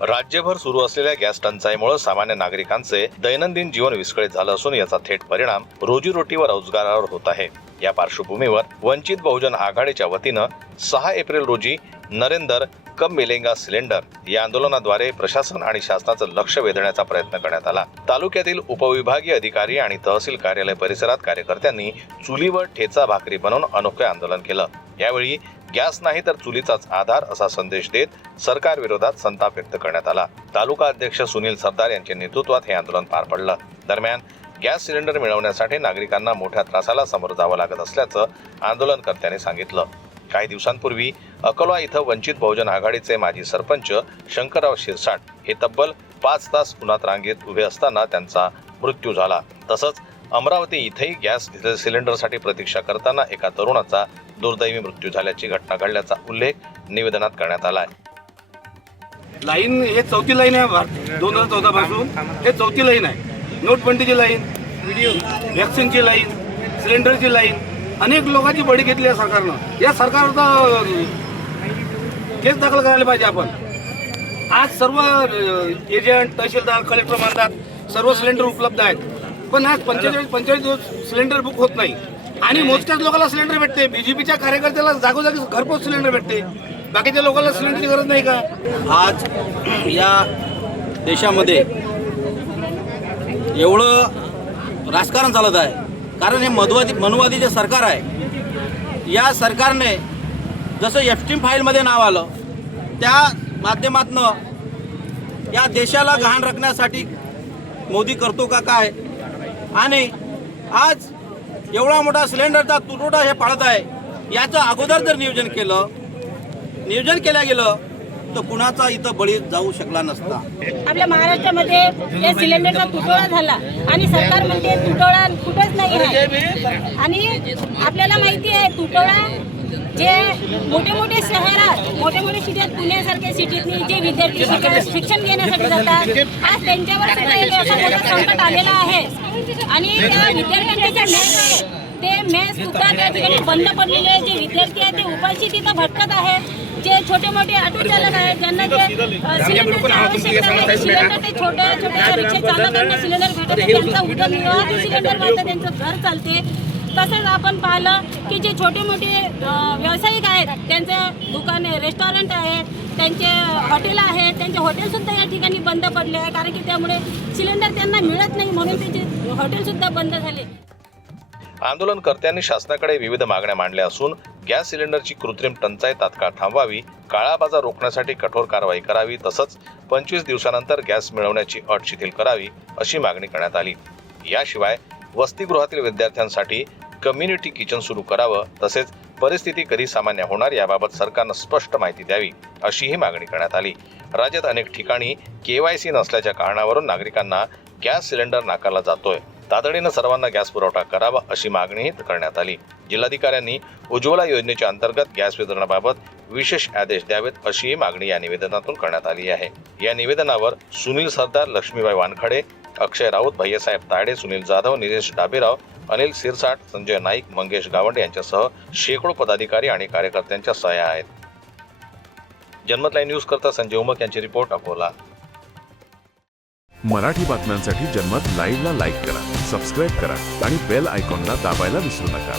राज्यभर सुरू असलेल्या गॅस टंचाईमुळे सामान्य नागरिकांचे दैनंदिन जीवन विस्कळीत झालं असून याचा थेट परिणाम रोजीरोटी व रोजगारावर होत आहे। या पार्श्वभूमीवर वंचित बहुजन आघाडीच्या वतीनं 6 एप्रिल रोजी नरेंद्र कम मिलेगा सिलेंडर या आंदोलनाद्वारे प्रशासन आणि शासनाचं लक्ष वेधण्याचा प्रयत्न करण्यात आला। तालुक्यातील उपविभागीय अधिकारी आणि तहसील कार्यालय परिसरात कार्यकर्त्यांनी चुलीवर ठेचा भाकरी बनवून अनोखे आंदोलन केलं। यावेळी गॅस नाही तर चुलीचाच आधार असा संदेश देत सरकार विरोधात संताप व्यक्त करण्यात आला। तालुका अध्यक्ष सुनील सरदार यांच्या नेतृत्वात हे आंदोलन पार पडलं। दरम्यान गॅस सिलेंडर मिळवण्यासाठी नागरिकांना मोठ्या त्रासाला सामोरं जावं लागत असल्याचं आंदोलनकर्त्यांनी सांगितलं। काही दिवसांपूर्वी अकोला इथं वंचित बहुजन आघाडीचे माजी सरपंच शंकरराव शिरसाट हे तब्बल 5 तास उन्हात रांगेत उभे असताना त्यांचा मृत्यू झाला। तसंच अमरावती इथेही गॅस सिलेंडरसाठी प्रतीक्षा करताना एका तरुणाचा दुर्दैवी मृत्यू झाल्याची घटना घडल्याचा उल्लेख निवेदनात करण्यात आला आहे। लाईन हे चौथी लाईन आहे 2014 पासून हे चौथी लाईन आहे। नोटबंदीची लाईन, वॅक्सिनची लाईन, सिलेंडरची लाईन, अनेक लोकांची बळी घेतली आहे सरकारनं। या सरकारवर केस दाखल करायला पाहिजे आपण। आज सर्व एजंट, तहसीलदार, कलेक्टर म्हणतात सर्व सिलेंडर उपलब्ध आहेत, पण आज 45 दिवस सिलेंडर बुक होत नाही आणि मोजक्याच लोकांना सिलेंडर भेटते। बीजेपीच्या कार्यकर्त्याला जागोजागी घरपोच सिलेंडर भेटते, बाकीच्या लोकांना सिलेंडरची गरज नाही का? आज या देशामध्ये एवढं राजकारण चालत आहे कारण हे मनुवादी जे सरकार आहे, या सरकारने जसं एफटीम फाईलमध्ये नाव आलं त्या माध्यमातून या देशाला गहाण राखण्यासाठी मोदी करतो का काय, आणि आज एवढा मोठा सिलेंडरचा तुटवडा हे पाळत आहे। याचं अगोदर जर नियोजन केलं गेलं तर कुणाचा इथं बळी जाऊ शकला नसता। आपल्या महाराष्ट्रामध्ये या सिलेंडरचा तुटवडा झाला आणि सरकार म्हणते तुटवडा कुठंच नाही आहे। आणि आपल्याला माहिती आहे तुटवडा जे मोठे शहरात, मोठे सिटीत, पुण्यासारख्या सिटीतनी जे विद्यार्थी शिक्षण घेण्यासाठी जातात, आज त्यांच्यावर सुद्धा एक असा मोठा संकट आलेला आहे। आणि त्या विद्यार्थ्यांचे मेस ते मेस सुद्धा त्या ठिकाणी बंद पडलेले, जे विद्यार्थी आहेत ते उपाशी तिथं भटकत आहेत। जे छोटे मोठे ऑटो चालक आहेत ज्यांना जे सिलेंडरची आवश्यकता आहे, सिलेंडर ते छोट्या रिक्षा चालकांना सिलेंडर भेटत नाही, त्यांचा उदरनिर्वाह ते सिलेंडर वाढतं, त्यांचं घर चालते। तसंच आपण पाहिलं की जे छोटे मोठे व्यावसायिक आहेत त्यांचे दुकाने, रेस्टॉरंट आहेत, त्यांचे हॉटेल आहेत, त्यांचे हॉटेलसुद्धा या ठिकाणी बंद पडले आहे कारण की त्यामुळे सिलेंडर त्यांना मिळत नाही, म्हणून त्यांचे हॉटेलसुद्धा बंद झाले। आंदोलनकर्त्यांनी शासनाकडे विविध मागण्या मांडल्या असून गॅस सिलेंडरची कृत्रिम टंचाई तात्काळ थांबवावी, काळा बाजार रोखण्यासाठी कठोर कारवाई करावी, तसंच 25 दिवसानंतर गॅस मिळवण्याची अट शिथिल करावी अशी मागणी करण्यात आली। याशिवाय वसतिगृहातील विद्यार्थ्यांसाठी कम्युनिटी किचन सुरू करावं, तसेच परिस्थिती कधी सामान्य होणार याबाबत सरकारनं स्पष्ट माहिती द्यावी अशीही मागणी करण्यात आली। राज्यात अनेक ठिकाणी KYC नसल्याच्या कारणावरून नागरिकांना गॅस सिलेंडर नाकारला जातोय। तातडीनं सर्वांना गॅस पुरवठा करावा अशी मागणीही करण्यात आली। जिल्हाधिकाऱ्यांनी उज्ज्वला योजनेच्या अंतर्गत गॅस वितरणाबाबत विशेष आदेश द्यावेत अशीही मागणी या निवेदनातून करण्यात आली आहे। या निवेदनावर सुनील सरदार, लक्ष्मीबाई वानखडे, अक्षय राऊत, भैयासाहेब तायडे, सुनील जाधव, निलेश डाबेराव, अनिल सिरसाट, संजय नाईक, मंगेश गावंडे यांच्यासह शेकडो पदाधिकारी आणि कार्यकर्त्यांच्या सह्या आहेत। जनमत लाईव्ह न्यूज करता संजय उमक यांची रिपोर्ट, अकोला। मराठी बातम्यांसाठी जनमत लाईव्हला लाईक करा, सबस्क्राईब करा आणि बेल आयकॉनला दाबायला विसरू नका।